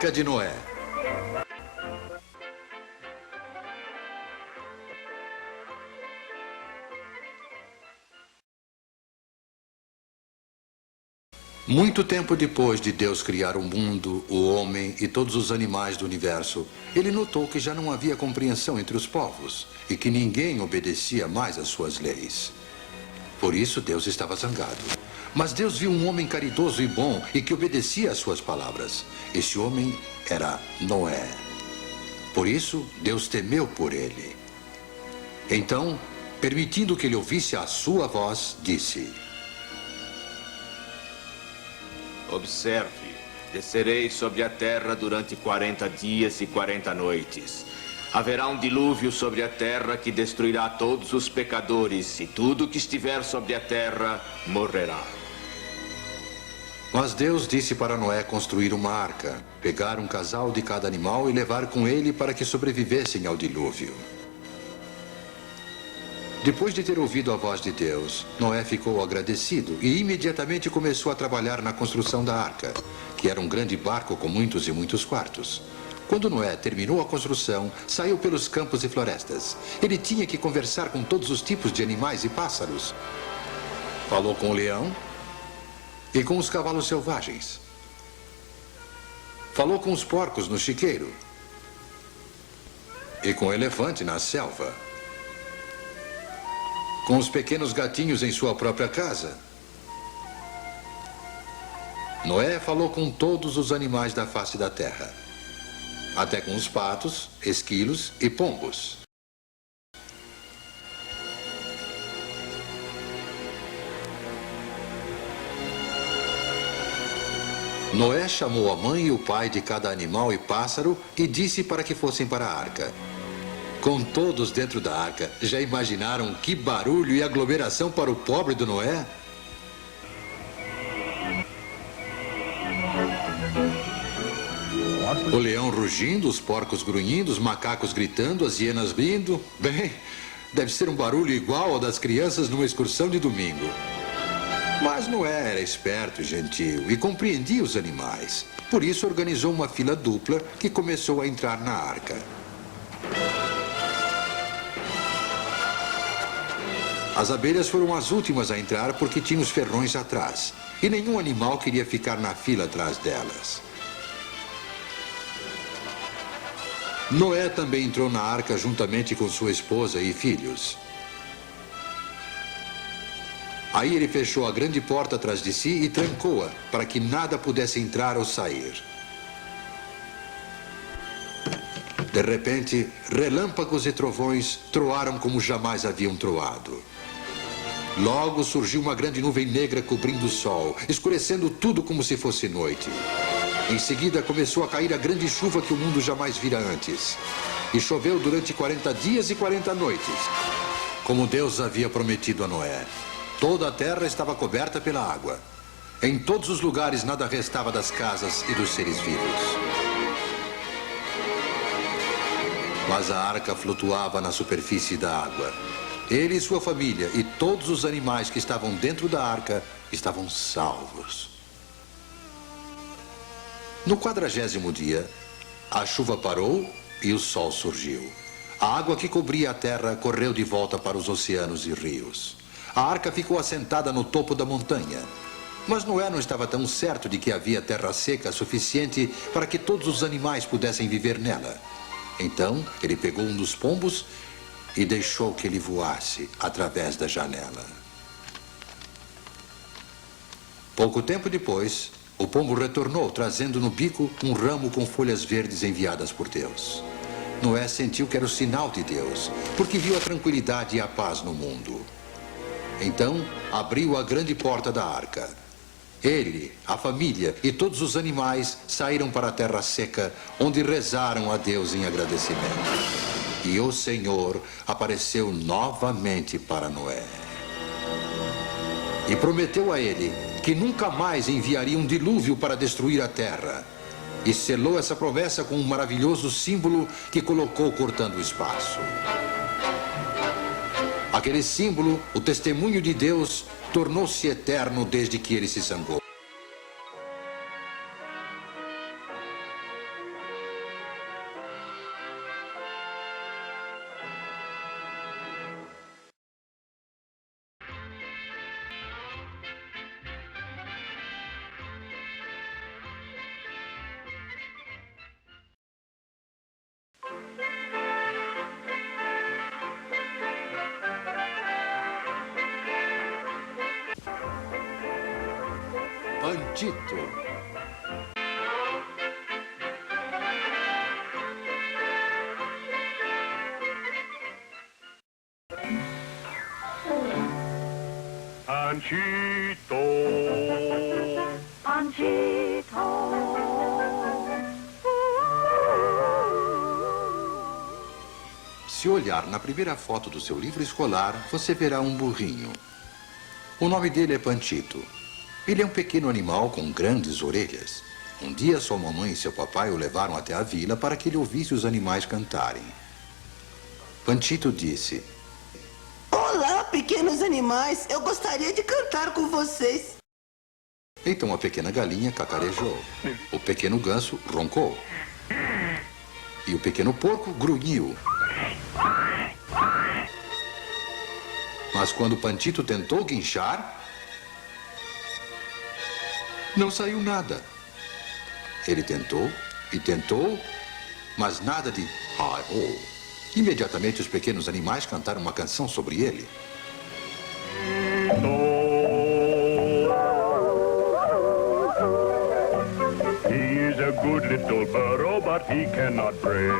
Arca de Noé. Muito tempo depois de Deus criar o mundo, o homem e todos os animais do universo, ele notou que já não havia compreensão entre os povos e que ninguém obedecia mais às suas leis. Por isso, Deus estava zangado. Mas Deus viu um homem caridoso e bom e que obedecia às suas palavras. Esse homem era Noé. Por isso, Deus temeu por ele. Então, permitindo que ele ouvisse a sua voz, disse: Observe, descerei sobre a terra durante 40 dias e 40 noites. Haverá um dilúvio sobre a terra que destruirá todos os pecadores, e tudo que estiver sobre a terra morrerá. Mas Deus disse para Noé construir uma arca, pegar um casal de cada animal e levar com ele para que sobrevivessem ao dilúvio. Depois de ter ouvido a voz de Deus, Noé ficou agradecido e imediatamente começou a trabalhar na construção da arca, que era um grande barco com muitos e muitos quartos. Quando Noé terminou a construção, saiu pelos campos e florestas. Ele tinha que conversar com todos os tipos de animais e pássaros. Falou com o leão e com os cavalos selvagens. Falou com os porcos no chiqueiro e com o elefante na selva. Com os pequenos gatinhos em sua própria casa. Noé falou com todos os animais da face da terra, até com os patos, esquilos e pombos. Noé chamou a mãe e o pai de cada animal e pássaro e disse para que fossem para a arca. Com todos dentro da arca, já imaginaram que barulho e aglomeração para o pobre do Noé? O leão rugindo, os porcos grunhindo, os macacos gritando, as hienas rindo. Bem, deve ser um barulho igual ao das crianças numa excursão de domingo. Mas Noé era esperto e gentil e compreendia os animais. Por isso organizou uma fila dupla que começou a entrar na arca. As abelhas foram as últimas a entrar porque tinham os ferrões atrás. E nenhum animal queria ficar na fila atrás delas. Noé também entrou na arca juntamente com sua esposa e filhos. Aí ele fechou a grande porta atrás de si e trancou-a para que nada pudesse entrar ou sair. De repente, relâmpagos e trovões troaram como jamais haviam troado. Logo surgiu uma grande nuvem negra cobrindo o sol, escurecendo tudo como se fosse noite. Em seguida começou a cair a grande chuva que o mundo jamais vira antes. E choveu durante 40 dias e 40 noites, como Deus havia prometido a Noé. Toda a terra estava coberta pela água. Em todos os lugares nada restava das casas e dos seres vivos. Mas a arca flutuava na superfície da água. Ele e sua família e todos os animais que estavam dentro da arca estavam salvos. No 40º dia, a chuva parou e o sol surgiu. A água que cobria a terra correu de volta para os oceanos e rios. A arca ficou assentada no topo da montanha. Mas Noé não estava tão certo de que havia terra seca suficiente para que todos os animais pudessem viver nela. Então, ele pegou um dos pombos e deixou que ele voasse através da janela. Pouco tempo depois, o pombo retornou, trazendo no bico um ramo com folhas verdes enviadas por Deus. Noé sentiu que era o sinal de Deus, porque viu a tranquilidade e a paz no mundo. Então, abriu a grande porta da arca. Ele, a família e todos os animais saíram para a terra seca, onde rezaram a Deus em agradecimento. E o Senhor apareceu novamente para Noé. E prometeu a ele que nunca mais enviaria um dilúvio para destruir a terra. E selou essa promessa com um maravilhoso símbolo que colocou cortando o espaço. Aquele símbolo, o testemunho de Deus, tornou-se eterno desde que ele se zangou. Pantito. Panchito. Panchito. Se olhar na primeira foto do seu livro escolar, você verá um burrinho. O nome dele é Pantito. Ele é um pequeno animal com grandes orelhas. Um dia, sua mamãe e seu papai o levaram até a vila para que ele ouvisse os animais cantarem. Pantito disse: Olá, pequenos animais. Eu gostaria de cantar com vocês. Então a pequena galinha cacarejou. O pequeno ganso roncou. E o pequeno porco grunhiu. Mas quando Pantito tentou guinchar, não saiu nada. Ele tentou e tentou, mas nada de hi-ho. Imediatamente os pequenos animais cantaram uma canção sobre ele. He is a good little burro, but he cannot pray.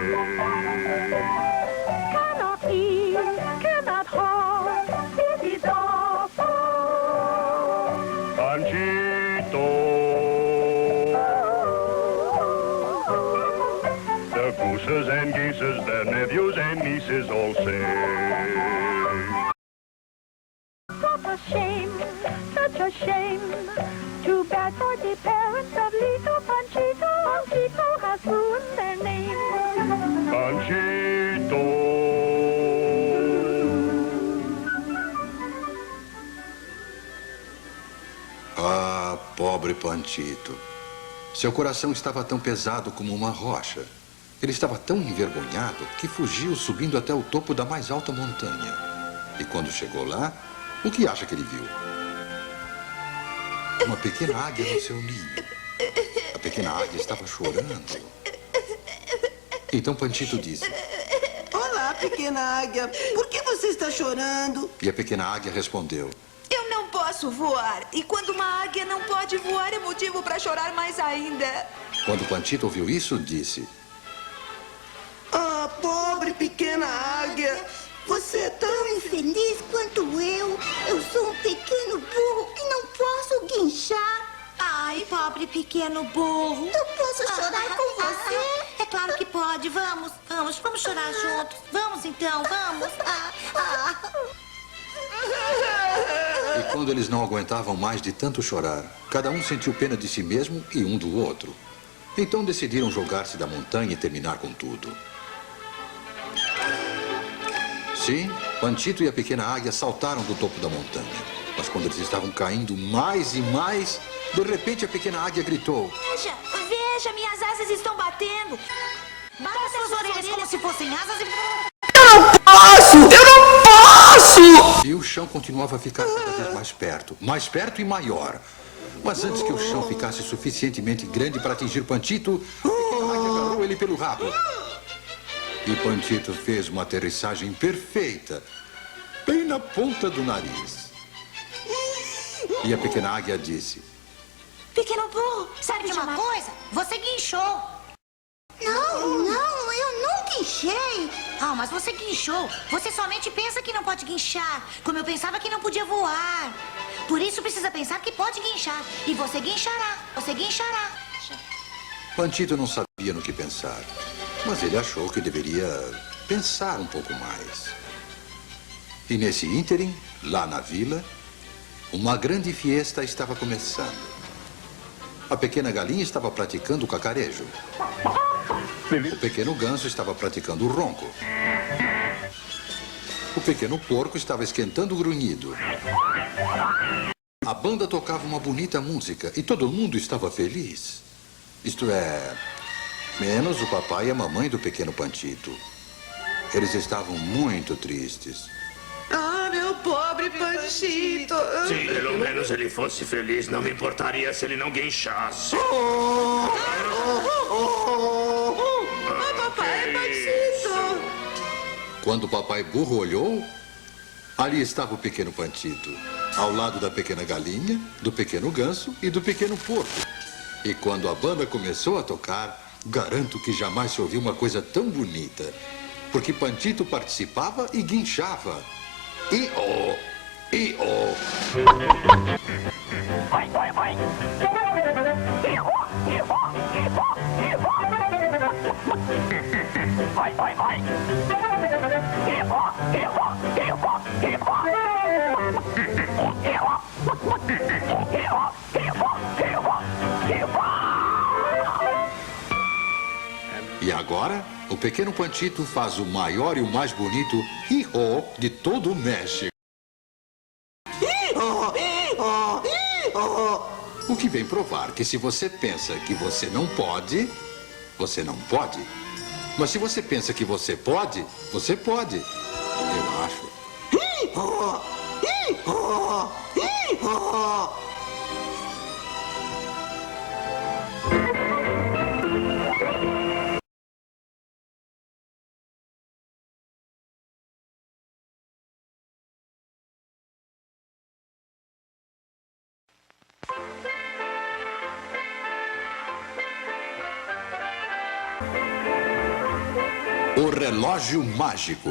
Cannot eat, cannot hop. This is awful. Panchito. The gooses and geeses, their nephews and nieces all say. What a shame, such a shame. Too bad for the parents of little Panchito. Panchito has ruined their name. Panchito. Ah, pobre Pantito. Seu coração estava tão pesado como uma rocha. Ele estava tão envergonhado que fugiu subindo até o topo da mais alta montanha. E quando chegou lá, o que acha que ele viu? Uma pequena águia no seu ninho. A pequena águia estava chorando. Então Pantito disse: Olá, pequena águia. Por que você está chorando? E a pequena águia respondeu: Eu não posso voar. E quando uma águia não pode voar, é motivo para chorar mais ainda. Quando Pantito ouviu isso, disse: Ah, pobre pequena águia. Você é tão Infeliz quanto eu. Eu sou um pequeno burro e não posso guinchar. Ai, pobre pequeno burro. Eu posso chorar com você? É claro que pode. Vamos chorar juntos. Vamos então, vamos. E quando eles não aguentavam mais de tanto chorar, cada um sentiu pena de si mesmo e um do outro. Então decidiram jogar-se da montanha e terminar com tudo. Sim, Pantito e a pequena águia saltaram do topo da montanha. Mas quando eles estavam caindo mais e mais, de repente a pequena águia gritou: Veja, minhas asas estão batendo. Bata suas orelhas como se fossem asas e... Eu não posso! E o chão continuava a ficar cada vez mais perto e maior. Mas antes que o chão ficasse suficientemente grande para atingir Pantito, a pequena águia agarrou ele pelo rabo. E Pantito fez uma aterrissagem perfeita, bem na ponta do nariz. E a pequena águia disse: Pequeno burro, sabe de uma coisa? Você guinchou. Não, eu não guinchei. Ah, mas você guinchou. Você somente pensa que não pode guinchar, como eu pensava que não podia voar. Por isso precisa pensar que pode guinchar. E você guinchará. Você guinchará. Pantito não sabia no que pensar, mas ele achou que deveria pensar um pouco mais. E nesse ínterim, lá na vila, uma grande fiesta estava começando. A pequena galinha estava praticando o cacarejo. O pequeno ganso estava praticando o ronco. O pequeno porco estava esquentando o grunhido. A banda tocava uma bonita música e todo mundo estava feliz. Isto é, menos o papai e a mamãe do pequeno Pantito. Eles estavam muito tristes. Ah, meu pobre Pantito. Se pelo menos ele fosse feliz, não me importaria se ele não guinchasse. Papai Pantito. Quando o papai burro olhou, ali estava o pequeno Pantito. ao lado da pequena galinha, do pequeno ganso e do pequeno porco. E quando a banda começou a tocar, garanto que jamais se ouviu uma coisa tão bonita, porque Pantito participava e guinchava. E-oh! E-oh! E agora, o pequeno Pantito faz o maior e o mais bonito i-oh de todo o México. O que vem provar que se você pensa que você não pode, você não pode. Mas se você pensa que você pode, você pode. Eu acho. O relógio mágico.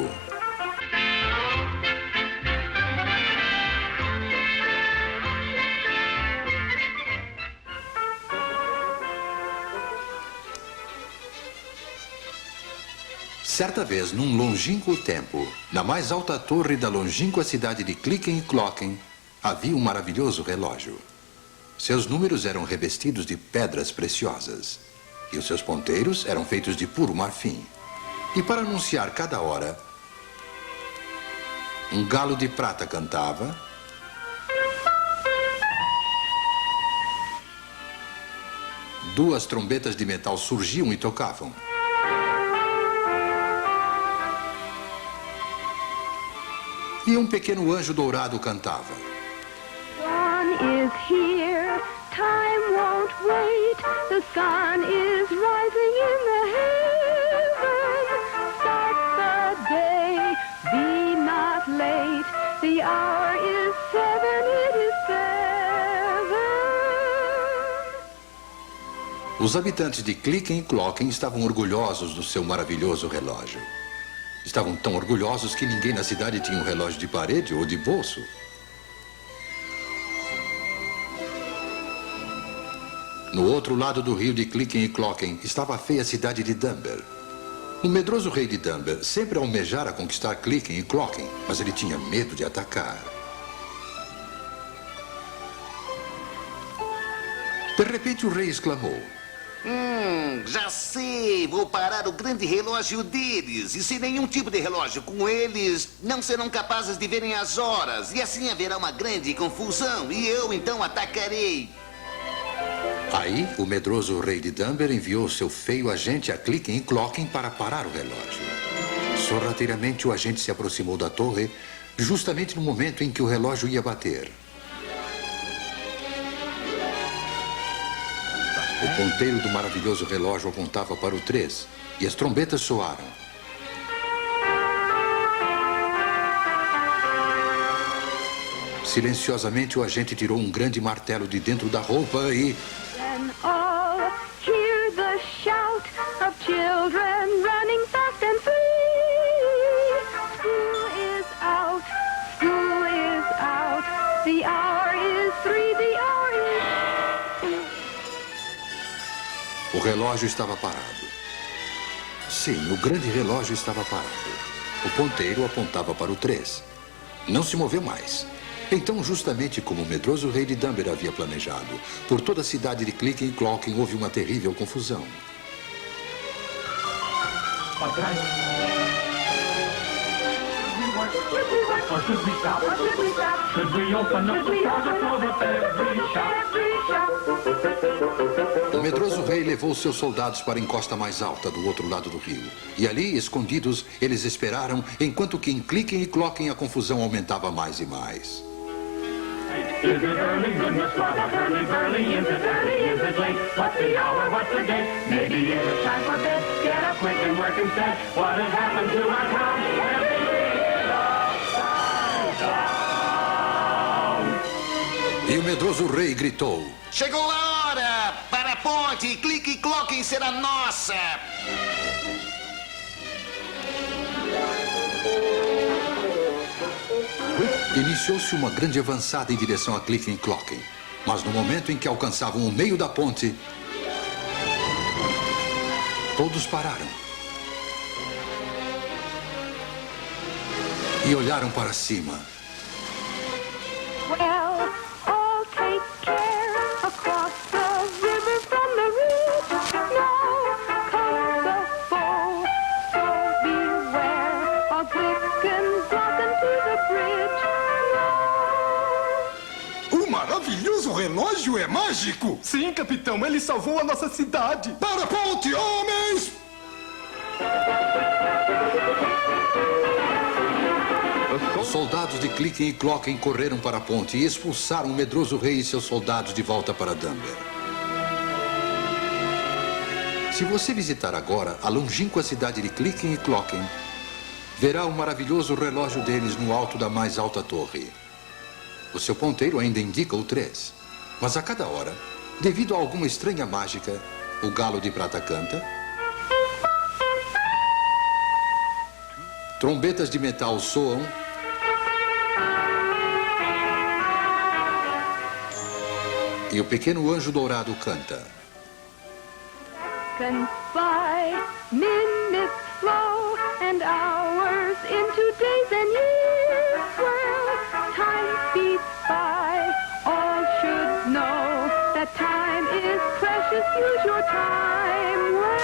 Certa vez, num longínquo tempo, na mais alta torre da longínqua cidade de Clicken e Clocken, havia um maravilhoso relógio. Seus números eram revestidos de pedras preciosas, e os seus ponteiros eram feitos de puro marfim. E para anunciar cada hora, um galo de prata cantava, duas trombetas de metal surgiam e tocavam. E um pequeno anjo dourado cantava. Dawn is here, time won't wait. The sun is rising in the heaven. Start the day, be not late. The hour is 7, it is 7. Os habitantes de Clicken e Clocken estavam orgulhosos do seu maravilhoso relógio. Estavam tão orgulhosos que ninguém na cidade tinha um relógio de parede ou de bolso. No outro lado do rio de Clicken e Clocken estava a feia cidade de Dumber. O medroso rei de Dumber sempre almejara conquistar Clicken e Clocken, mas ele tinha medo de atacar. De repente o rei exclamou. Já sei. Vou parar o grande relógio deles. E sem nenhum tipo de relógio com eles, não serão capazes de verem as horas. E assim haverá uma grande confusão. E eu, então, atacarei. Aí, o medroso rei de Dumber enviou seu feio agente a Clicken e Clocken para parar o relógio. Sorrateiramente, o agente se aproximou da torre, justamente no momento em que o relógio ia bater. O ponteiro do maravilhoso relógio apontava para o 3 e as trombetas soaram. Silenciosamente, o agente tirou um grande martelo de dentro da roupa e... Then all hear the shout of children running fast and free. School is out, school is out. The hour is 3, the hour is... O relógio estava parado. Sim, o grande relógio estava parado. O ponteiro apontava para o 3. Não se moveu mais. Então, justamente como o medroso rei de Dumber havia planejado, por toda a cidade de Clicken e Clocken houve uma terrível confusão. O medroso rei levou seus soldados para a encosta mais alta do outro lado do rio. E ali, escondidos, eles esperaram, enquanto que em Clicken e Clocken a confusão aumentava mais e mais. Is it early? Goodness, what a hurly-burly. Is it early? Is it late? What's the hour? What's the date? Maybe it's time for bed. Get up quick and work instead. What has happened to our town? Everything is upside down. E o medroso rei gritou: Chegou a hora! Para a ponte! Clique e cloquem será nossa! Iniciou-se uma grande avançada em direção a Clicken e Clocken. Mas no momento em que alcançavam o meio da ponte, todos pararam. E olharam para cima. Well, all take care across the river from the reef. Now comes the foe, so beware. I'll click and block into the bridge. O maravilhoso relógio é mágico! Sim, capitão, ele salvou a nossa cidade. Para a ponte, homens! Os soldados de Clicken e Clocken correram para a ponte e expulsaram o medroso rei e seus soldados de volta para Dunbar. Se você visitar agora a longínqua cidade de Clicken e Clocken, verá o maravilhoso relógio deles no alto da mais alta torre. O seu ponteiro ainda indica o 3. Mas a cada hora, devido a alguma estranha mágica, o galo de prata canta, trombetas de metal soam e o pequeno anjo dourado canta. Seconds fly, minutes flow, and hours into days and years swirl. Time speeds by, all should know that time is precious. Use your time well.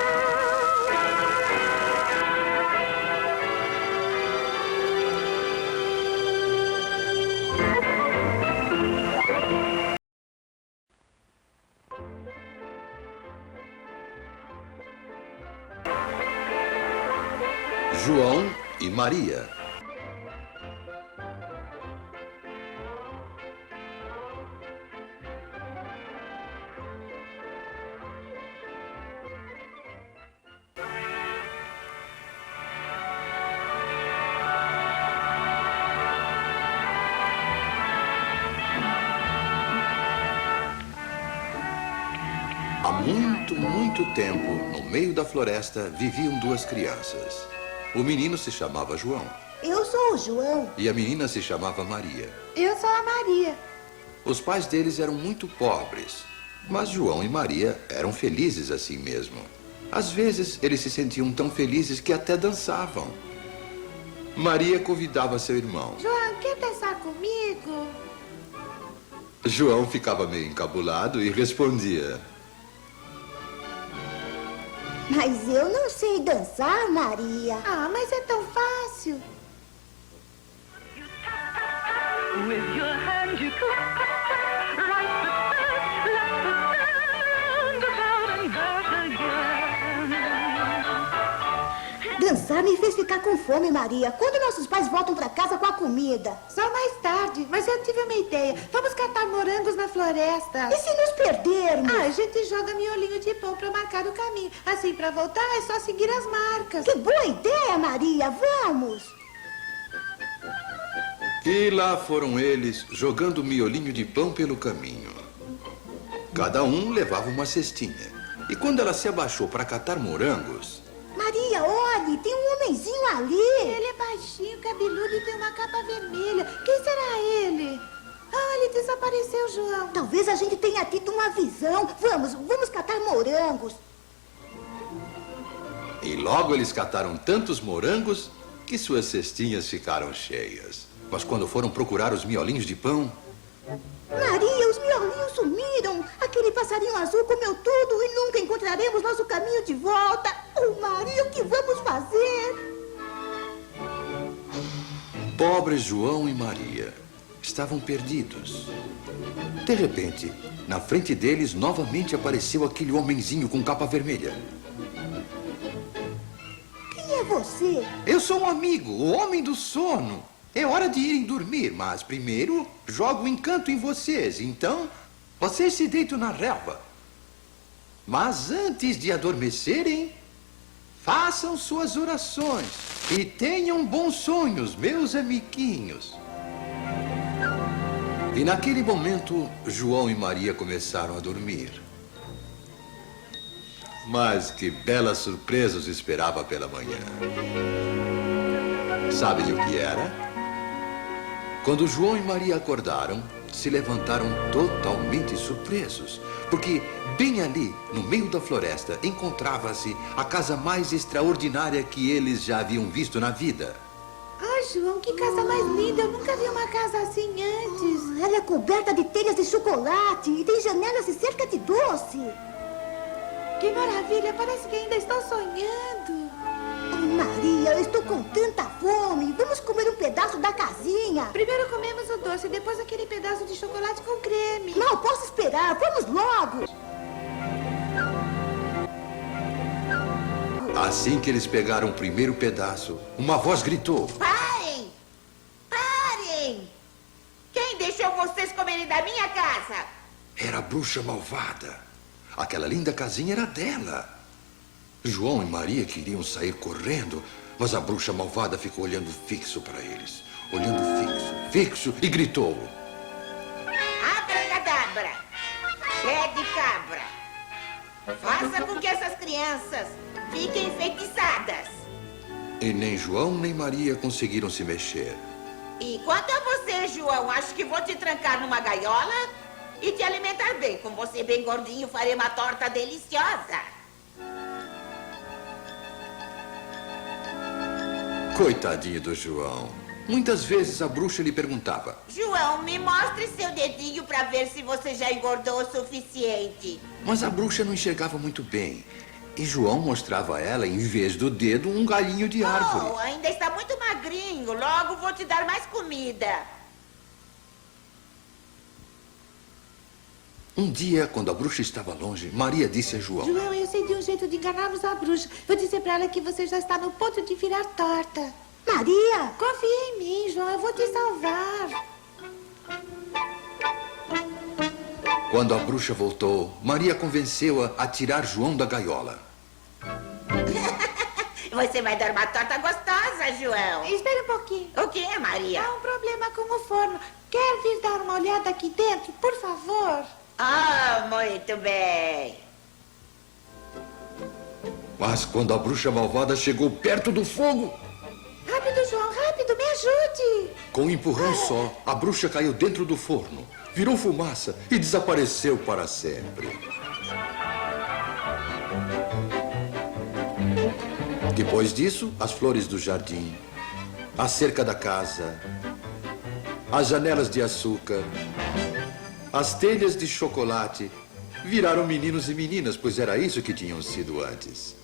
João e Maria. Há muito tempo, no meio da floresta, viviam duas crianças. O menino se chamava João. Eu sou o João. E a menina se chamava Maria. Eu sou a Maria. Os pais deles eram muito pobres, mas João e Maria eram felizes assim mesmo. Às vezes, eles se sentiam tão felizes que até dançavam. Maria convidava seu irmão. João, quer dançar comigo? João ficava meio encabulado e respondia: Mas eu não sei dançar, Maria. Ah, mas é tão fácil. With your hand you clap, right the left the about and back again. Dançar me fez ficar com fome, Maria. Quando nossos pais voltam pra casa com a comida? Só mais tarde, mas eu tive uma ideia. Vamos catar morangos na floresta. E se nos perdermos? Ah, a gente joga miolinho de pão pra marcar o caminho. Assim, pra voltar, é só seguir as marcas. Que boa ideia, Maria. Vamos! E lá foram eles, jogando miolinho de pão pelo caminho. Cada um levava uma cestinha. E quando ela se abaixou para catar morangos... Maria, olhe, tem um homenzinho ali. Ele é baixinho, cabeludo e tem uma capa vermelha. Quem será ele? Ah, ele desapareceu, João. Talvez a gente tenha tido uma visão. Vamos catar morangos. E logo eles cataram tantos morangos que suas cestinhas ficaram cheias. Mas quando foram procurar os miolinhos de pão... Maria, os miolinhos sumiram. Aquele passarinho azul comeu tudo e nunca encontraremos nosso caminho de volta. Oh, Maria, o que vamos fazer? Pobres João e Maria estavam perdidos. De repente, na frente deles, novamente apareceu aquele homenzinho com capa vermelha. Quem é você? Eu sou um amigo, o homem do sono. É hora de irem dormir, mas primeiro jogo um encanto em vocês. Então, vocês se deitam na relva. Mas antes de adormecerem, façam suas orações e tenham bons sonhos, meus amiguinhos. E naquele momento, João e Maria começaram a dormir. Mas que bela surpresa os esperava pela manhã. Sabem o que era? Quando João e Maria acordaram, se levantaram totalmente surpresos, porque bem ali, no meio da floresta, encontrava-se a casa mais extraordinária que eles já haviam visto na vida. Ah, João, que casa mais linda. Eu nunca vi uma casa assim antes. Ela é coberta de telhas de chocolate e tem janelas e cerca de doce. Que maravilha, parece que ainda estou sonhando. Oh, Maria, eu estou com tanta fome. Vamos comer um pedaço da casinha. Primeiro comemos o doce, depois aquele pedaço de chocolate com creme. Não posso esperar, vamos logo. Assim que eles pegaram o primeiro pedaço, uma voz gritou. Parem! Parem! Quem deixou vocês comerem da minha casa? Era a bruxa malvada. Aquela linda casinha era dela. João e Maria queriam sair correndo, mas a bruxa malvada ficou olhando fixo para eles. Olhando fixo, e gritou. Abracadabra! Pé de cabra! Faça com que essas crianças fiquem enfeitiçadas. E nem João nem Maria conseguiram se mexer. E quanto a você, João, acho que vou te trancar numa gaiola e te alimentar bem. Com você bem gordinho, farei uma torta deliciosa. Coitadinho do João. Muitas vezes a bruxa lhe perguntava. João, me mostre seu dedinho para ver se você já engordou o suficiente. Mas a bruxa não enxergava muito bem. E João mostrava a ela, em vez do dedo, um galinho de árvore. Oh, ainda está muito magrinho. Logo vou te dar mais comida. Um dia, quando a bruxa estava longe, Maria disse a João. João, eu sei de um jeito de enganarmos a bruxa. Vou dizer pra ela que você já está no ponto de virar torta. Maria! Confia em mim, João. Eu vou te salvar. Quando a bruxa voltou, Maria convenceu-a a tirar João da gaiola. Você vai dar uma torta gostosa, João. Espere um pouquinho. O que é, Maria? Há um problema com o forno. Quer vir dar uma olhada aqui dentro, por favor? Ah, muito bem. Mas quando a bruxa malvada chegou perto do fogo... Rápido, João, rápido, me ajude. Com um empurrão só, a bruxa caiu dentro do forno, virou fumaça e desapareceu para sempre. Depois disso, as flores do jardim, a cerca da casa, as janelas de açúcar, as telhas de chocolate viraram meninos e meninas, pois era isso que tinham sido antes.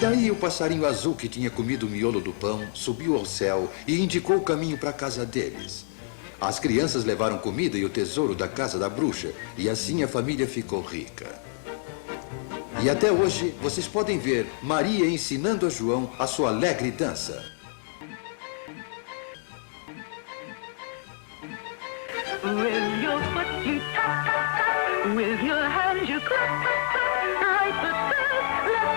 Daí o passarinho azul que tinha comido o miolo do pão subiu ao céu e indicou o caminho para a casa deles. As crianças levaram comida e o tesouro da casa da bruxa, e assim a família ficou rica. E até hoje vocês podem ver Maria ensinando a João a sua alegre dança. With your foot you tap, tap, tap. With your hands you clap, clap, clap. Right foot first, left foot then,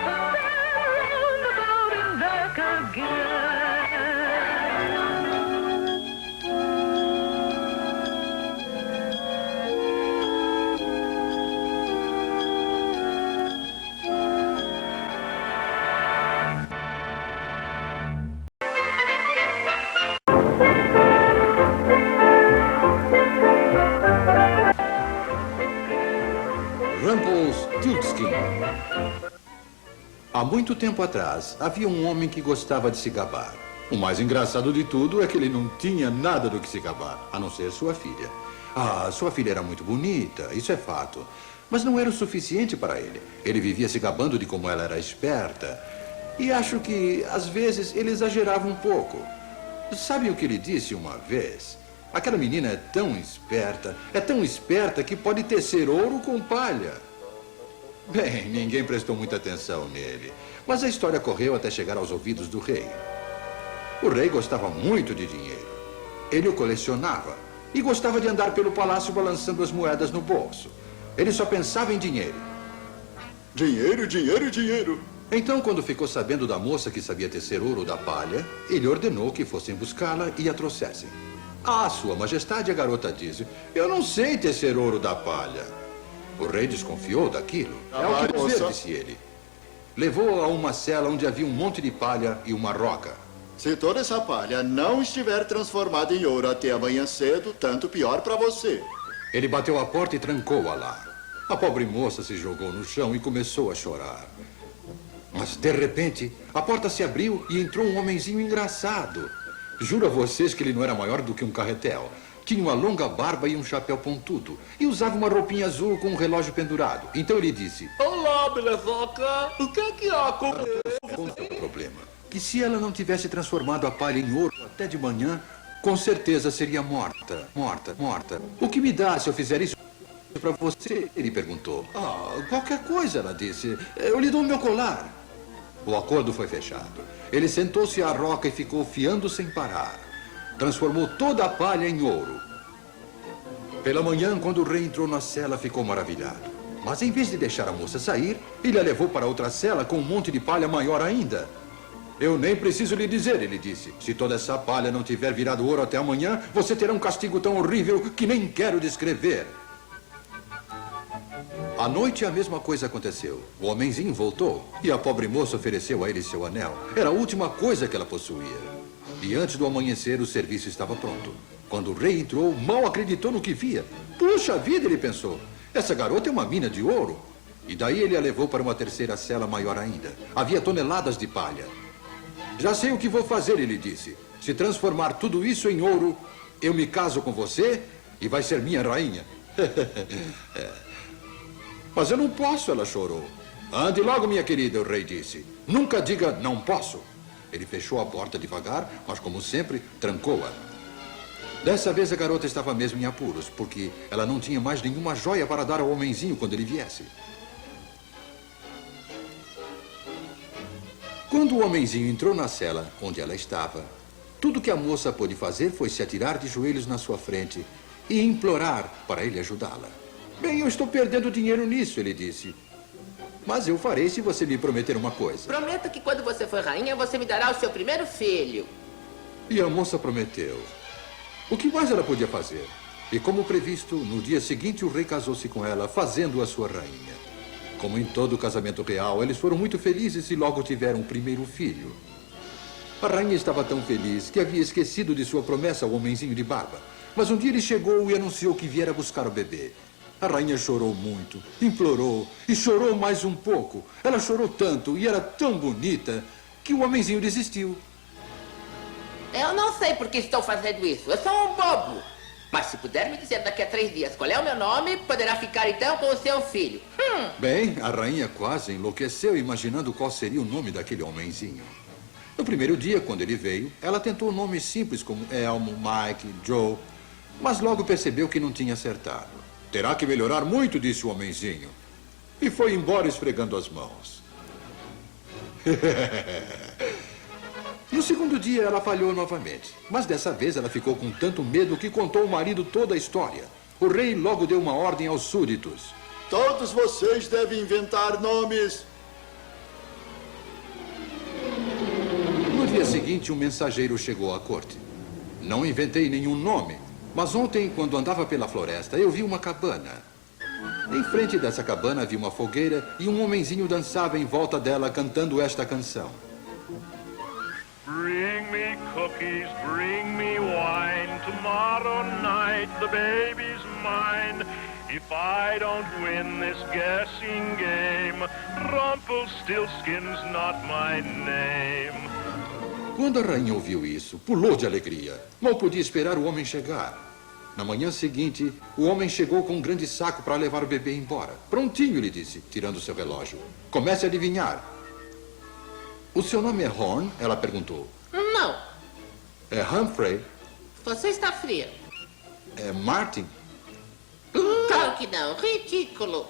round about and back again. Rumpelstiltskin. Há muito tempo atrás, havia um homem que gostava de se gabar. O mais engraçado de tudo é que ele não tinha nada do que se gabar, a não ser sua filha. Ah, sua filha era muito bonita, isso é fato. Mas não era o suficiente para ele. Ele vivia se gabando de como ela era esperta. E acho que, às vezes, ele exagerava um pouco. Sabe o que ele disse uma vez? Aquela menina é tão esperta que pode tecer ouro com palha. Bem, ninguém prestou muita atenção nele. Mas a história correu até chegar aos ouvidos do rei. O rei gostava muito de dinheiro. Ele o colecionava e gostava de andar pelo palácio balançando as moedas no bolso. Ele só pensava em dinheiro. Dinheiro, dinheiro, dinheiro. Então, quando ficou sabendo da moça que sabia tecer ouro da palha, ele ordenou que fossem buscá-la e a trouxessem. Ah, Sua Majestade, a garota disse, eu não sei tecer ouro da palha. O rei desconfiou daquilo. É o que fazer, disse ele. Levou-a a uma cela onde havia um monte de palha e uma roca. Se toda essa palha não estiver transformada em ouro até amanhã cedo, tanto pior para você. Ele bateu a porta e trancou-a lá. A pobre moça se jogou no chão e começou a chorar. Mas, de repente, a porta se abriu e entrou um homenzinho engraçado. Juro a vocês que ele não era maior do que um carretel. Tinha uma longa barba e um chapéu pontudo. E usava uma roupinha azul com um relógio pendurado. Então ele disse... Olá, belezoca. O que é que há com Conta o problema. Que se ela não tivesse transformado a palha em ouro até de manhã, com certeza seria morta. Morta. O que me dá se eu fizer isso para você? Ele perguntou. Ah, qualquer coisa, ela disse. Eu lhe dou o meu colar. O acordo foi fechado. Ele sentou-se à roca e ficou fiando sem parar. Transformou toda a palha em ouro. Pela manhã, quando o rei entrou na cela, ficou maravilhado. Mas em vez de deixar a moça sair, ele a levou para outra cela com um monte de palha maior ainda. Eu nem preciso lhe dizer, ele disse. Se toda essa palha não tiver virado ouro até amanhã, você terá um castigo tão horrível que nem quero descrever. À noite, a mesma coisa aconteceu. O homenzinho voltou e a pobre moça ofereceu a ele seu anel. Era a última coisa que ela possuía. E antes do amanhecer, o serviço estava pronto. Quando o rei entrou, mal acreditou no que via. Puxa vida, ele pensou. Essa garota é uma mina de ouro. E daí ele a levou para uma terceira cela maior ainda. Havia toneladas de palha. Já sei o que vou fazer, ele disse. Se transformar tudo isso em ouro, eu me caso com você e vai ser minha rainha. Mas eu não posso, ela chorou. Ande logo, minha querida, o rei disse. Nunca diga não posso. Ele fechou a porta devagar, mas como sempre, trancou-a. Dessa vez a garota estava mesmo em apuros, porque ela não tinha mais nenhuma joia para dar ao homenzinho quando ele viesse. Quando o homenzinho entrou na cela onde ela estava, tudo que a moça pôde fazer foi se atirar de joelhos na sua frente e implorar para ele ajudá-la. Bem, eu estou perdendo dinheiro nisso, ele disse. Mas eu farei se você me prometer uma coisa. Prometo que quando você for rainha, você me dará o seu primeiro filho. E a moça prometeu. O que mais ela podia fazer? E como previsto, no dia seguinte o rei casou-se com ela, fazendo-a sua rainha. Como em todo casamento real, eles foram muito felizes e logo tiveram o primeiro filho. A rainha estava tão feliz que havia esquecido de sua promessa ao homenzinho de barba. Mas um dia ele chegou e anunciou que viera buscar o bebê. A rainha chorou muito, implorou e chorou mais um pouco. Ela chorou tanto e era tão bonita que o homenzinho desistiu. Eu não sei por que estou fazendo isso. Eu sou um bobo. Mas se puder me dizer daqui a 3 dias qual é o meu nome, poderá ficar então com o seu filho. Bem, a rainha quase enlouqueceu imaginando qual seria o nome daquele homenzinho. No primeiro dia, quando ele veio, ela tentou nomes simples como Elmo, Mike, Joe, mas logo percebeu que não tinha acertado. Terá que melhorar muito, disse o homenzinho. E foi embora esfregando as mãos. No segundo dia, ela falhou novamente. Mas dessa vez, ela ficou com tanto medo que contou ao marido toda a história. O rei logo deu uma ordem aos súditos. Todos vocês devem inventar nomes. No dia seguinte, um mensageiro chegou à corte. Não inventei nenhum nome, mas ontem, quando andava pela floresta, eu vi uma cabana. Em frente dessa cabana havia uma fogueira e um homenzinho dançava em volta dela cantando esta canção. Bring me cookies, bring me wine. Tomorrow night the baby's mine. If I don't win this guessing game, Rumpelstiltskin's not my name. Quando a rainha ouviu isso, pulou de alegria. Mal podia esperar o homem chegar. Na manhã seguinte, o homem chegou com um grande saco para levar o bebê embora. Prontinho, ele disse, tirando seu relógio. Comece a adivinhar. O seu nome é Horn? Ela perguntou. Não. É Humphrey? Você está fria. É Martin? Claro que não. Ridículo.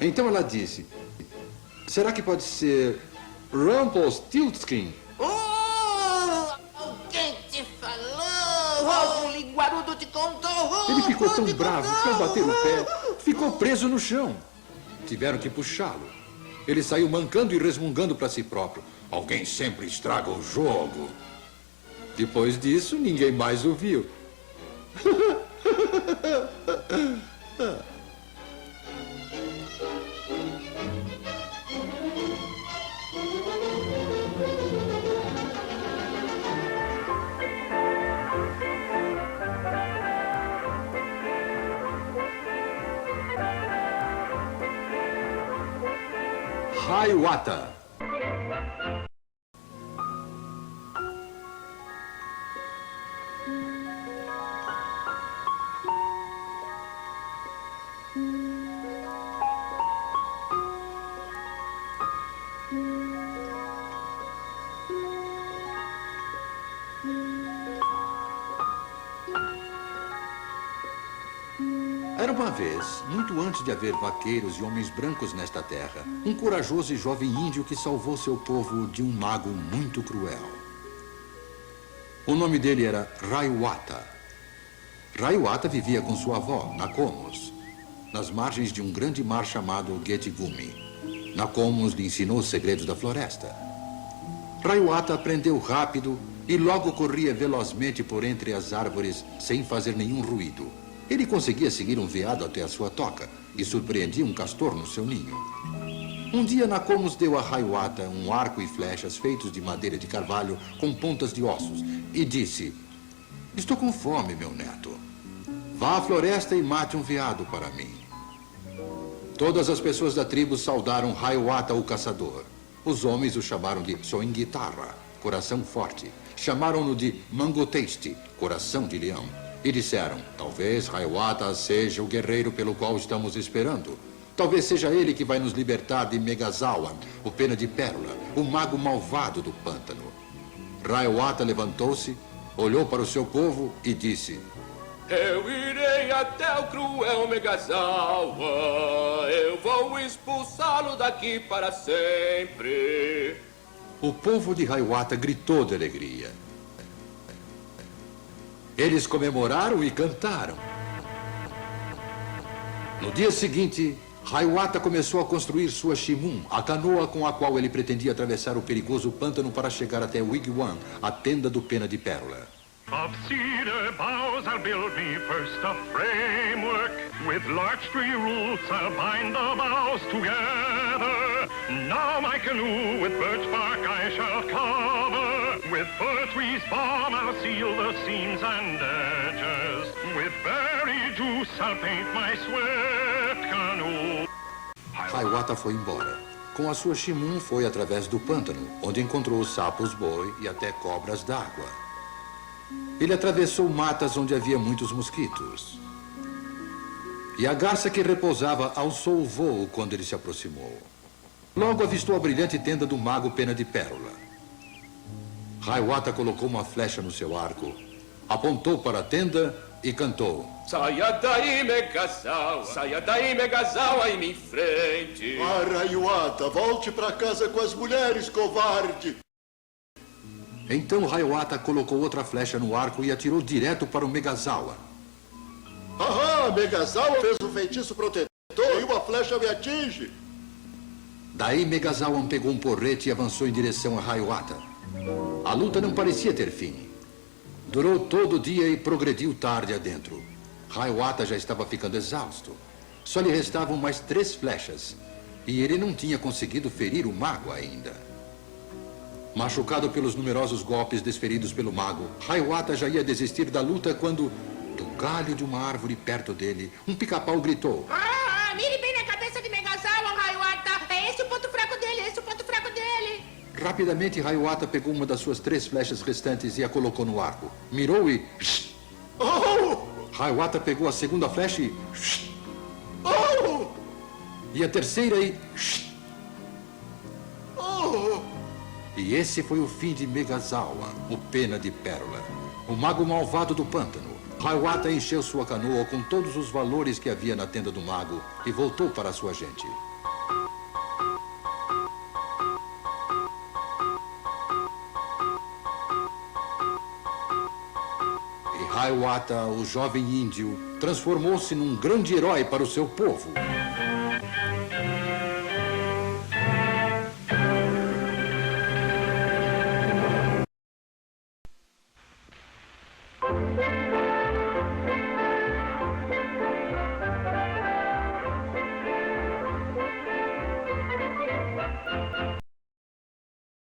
Então ela disse, será que pode ser Rumpelstiltskin? Alguém te falou! Algum linguarudo te contou! Ele ficou tão bravo, foi bater o pé, ficou preso no chão. Tiveram que puxá-lo. Ele saiu mancando e resmungando para si próprio. Alguém sempre estraga o jogo. Depois disso, ninguém mais o viu. Hiawatha. Era uma vez, muito antes de haver vaqueiros e homens brancos nesta terra, um corajoso e jovem índio que salvou seu povo de um mago muito cruel. O nome dele era Hiawatha. Hiawatha vivia com sua avó, Nokomis, nas margens de um grande mar chamado Getigumi. Nokomis lhe ensinou os segredos da floresta. Hiawatha aprendeu rápido e logo corria velozmente por entre as árvores sem fazer nenhum ruído. Ele conseguia seguir um veado até a sua toca e surpreendia um castor no seu ninho. Um dia, Nokomis deu a Hiawatha um arco e flechas feitos de madeira de carvalho com pontas de ossos e disse: "Estou com fome, meu neto. Vá à floresta e mate um veado para mim." Todas as pessoas da tribo saudaram Hiawatha, o caçador. Os homens o chamaram de Soingitara, coração forte. Chamaram-no de Mangoteste, coração de leão. E disseram: "Talvez Hiawatha seja o guerreiro pelo qual estamos esperando. Talvez seja ele que vai nos libertar de Megazawan, o pena de pérola, o mago malvado do pântano." Hiawatha levantou-se, olhou para o seu povo e disse: "Eu irei até o cruel Megazawa. Eu vou expulsá-lo daqui para sempre." O povo de Hiawatha gritou de alegria. Eles comemoraram e cantaram. No dia seguinte, Hiawatha começou a construir sua Shimun, a canoa com a qual ele pretendia atravessar o perigoso pântano para chegar até Wigwam, a tenda do pena de pérola. Of cedar boughs I'll build me first a framework. With larch tree roots I'll bind the boughs together. Now my canoe with birch bark I shall cover. With fir trees balm I'll seal the seams and edges. With berry juice I'll paint my swift canoe. Hiawatha foi embora. Com a sua Shimun foi através do pântano, onde encontrou sapos boi e até cobras d'água. Ele atravessou matas onde havia muitos mosquitos. E a garça que repousava alçou o voo quando ele se aproximou. Logo avistou a brilhante tenda do mago Pena de Pérola. Hiawatha colocou uma flecha no seu arco, apontou para a tenda e cantou: "Saia daí, Megazawa, saia daí, Megazawa, e me enfrente." Ah, Hiawatha, volte para casa com as mulheres, covarde! Então Hiawatha colocou outra flecha no arco e atirou direto para o Megazawa. Ahá, Megazawa fez um feitiço protetor e uma flecha me atinge. Daí Megazawan pegou um porrete e avançou em direção a Hiawatha. A luta não parecia ter fim. Durou todo o dia e progrediu tarde adentro. Hiawatha já estava ficando exausto. Só lhe restavam mais 3 flechas. E ele não tinha conseguido ferir o mago ainda. Machucado pelos numerosos golpes desferidos pelo mago, Hiawatha já ia desistir da luta quando, do galho de uma árvore perto dele, um pica-pau gritou: Ah, mire bem na cabeça de Megazawa, Hiawatha. É esse o ponto fraco dele, esse o ponto fraco dele. Rapidamente, Hiawatha pegou uma das suas 3 flechas restantes e a colocou no arco. Mirou e... Oh! Hiawatha pegou a segunda flecha e... Oh! E a terceira e... Oh! E esse foi o fim de Megazawa, o Pena de Pérola, o mago malvado do pântano. Hiawatha encheu sua canoa com todos os valores que havia na tenda do mago e voltou para a sua gente. E Hiawatha, o jovem índio, transformou-se num grande herói para o seu povo.